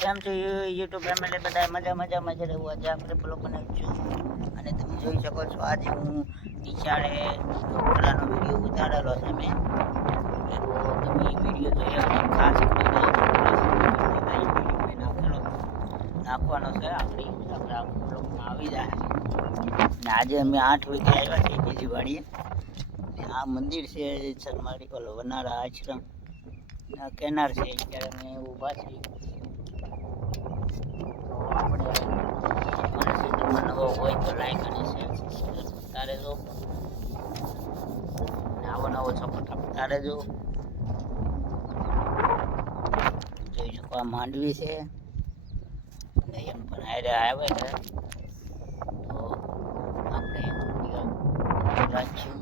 કેમ છે YouTube family બધા મજામાં છે રહેવું. આજે આપણે બ્લોગ બનાવીશું અને તમે જોઈ શકો છો આજે હું નિશાળે છોકરાનો વિડીયો ઉતારેલો છે મેં. તો તમે વિડીયો જોયો અને ખાસ કરીને નાખવાનો છે આપણી આપણે આ બ્લોગમાં આવી જાય. અને આજે અમે 8 વાગે આવ્યા છીએ બીજી વાડીએ. આ મંદિર છે સરમાળી ઓલો વનારા આશ્રમ કેનાર છે ત્યારે અમે ઊભા છીએ. નવો હોય તો લાઈક અને શેર સબસ્ક્રાઈબ કરતા રહેજો. નવો સપોર્ટ આપતા રહેજો. જોઈ શકો આ માંડવી છે અને એમ પણ હારે આવે છે તો આપણે રાખીશું.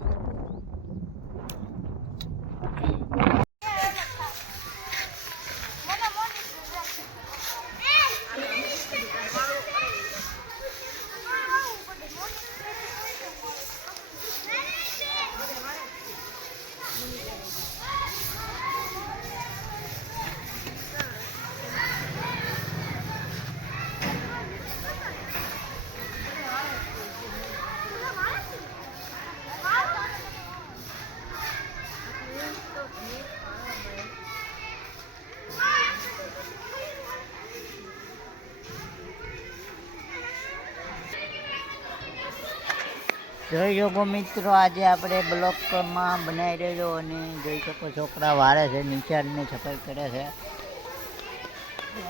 જોઈ શકો મિત્રો આજે આપણે બ્લોકમાં બનાવી દેજો અને જોઈ શકો છોકરા વારે છે નિશાળની સફાઈ કરે છે.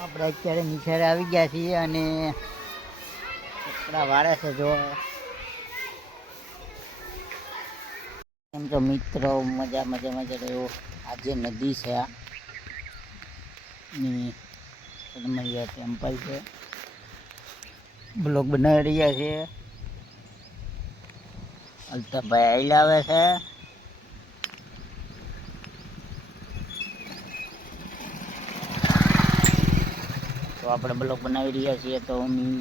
આપણે અત્યારે નિશાળે આવી ગયા છીએ અને છોકરા વારે છે. જો એમ તો મિત્રો મજા રહ્યો. આજે નદી છે આ ટેમ્પલ છે. બ્લોક બનાવી રહ્યા છે. અલ્તાભાઈ આવે છે. તો આપણે બ્લોક બનાવી રહ્યા છીએ તો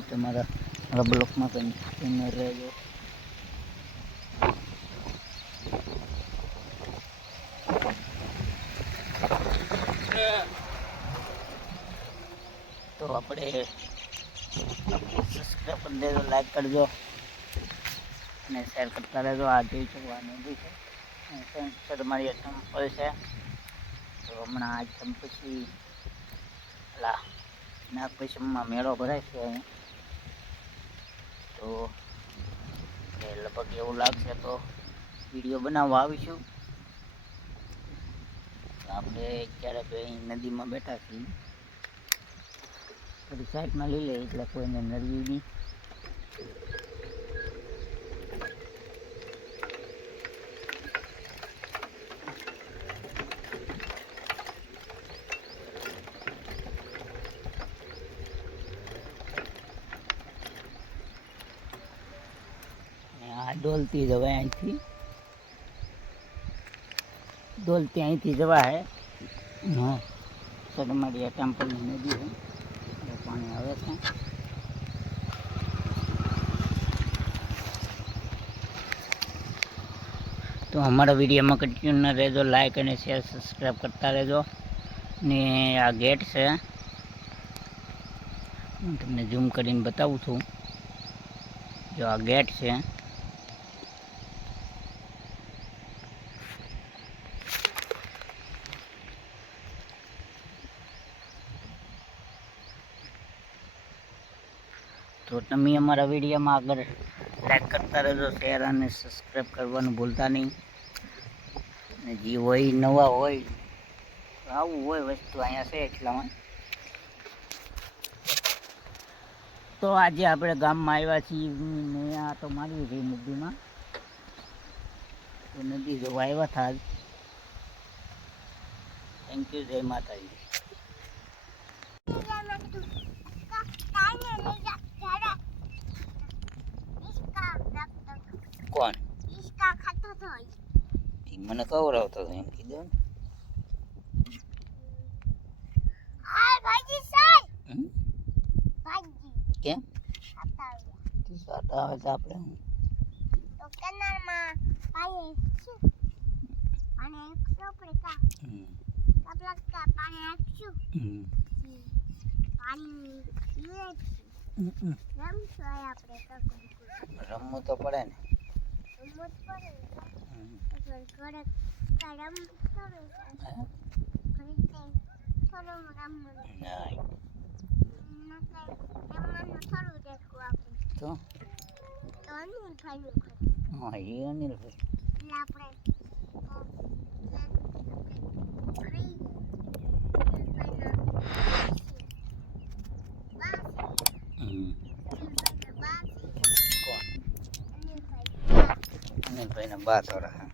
તમારા બ્લોકમાં કંઈ રહેજો. તો આપણે સબસ્ક્રાઈબ કરી દેજો, લાઈક કરજો અને શેર કરતા રહેજો. આ જોઈ શકો આ નદી છે તમારી ટેમ્પલ છે. તો હમણાં આજ પછી નાગપંચમીમાં મેળો ભરાય છે અહીંયા. તો લગભગ એવું લાગશે તો વિડીયો બનાવવા આવીશું. આપણે ક્યારેક અહીં નદીમાં બેઠા છીએ. થોડી સાઈડમાં લઈ લે એટલે કોઈને નડવી નહીં. ડોલતી જવાય અહીંથી. ડોલતી અહીંથી જવાય. હા સરમાળી ટેમ્પલની નદી છે. પાણી આવે છે. તો અમારા વિડીયોમાં કન્ટિન્યુ રહેજો, લાઈક અને શેર સબસ્ક્રાઈબ કરતા રહેજો. ને આ ગેટ છે હું તમને ઝૂમ કરીને બતાવું છું. જો આ ગેટ છે. તો તમે અમારા વિડીયોમાં આગળ લાઈક કરતા રહેજો, શેર અને સબસ્ક્રાઈબ કરવાનું ભૂલતા નહીં. અને જે હોય નવા હોય આવું હોય વસ્તુ અહીંયા છે એટલામાં. તો આજે આપણે ગામમાં આવ્યા છીએ ને આ તો મારી રહી નદીમાં. તો નદી જોવા આવ્યા હતા. Thank you. જય માતાજી. કોણ મને ખવડાવતો હતો એમ કીધું. કેમ આવે તો આપણે પાણી પીએ હમ, હમ. રમશું આપણે કકડી રમવું તો પડે ને રમત પડે હમ. તો થોડક રમ થોડું હે? થોડું રમવાનું ના રમવાનું થોડું દેખવું આપણે તો તો અનિલ ભાઈનું ઘર હા એ અનિલભાઈ એટલે આપણે ખરી હમ. કોણ અનિલભાઈ અનિલભાઈના બા થોડા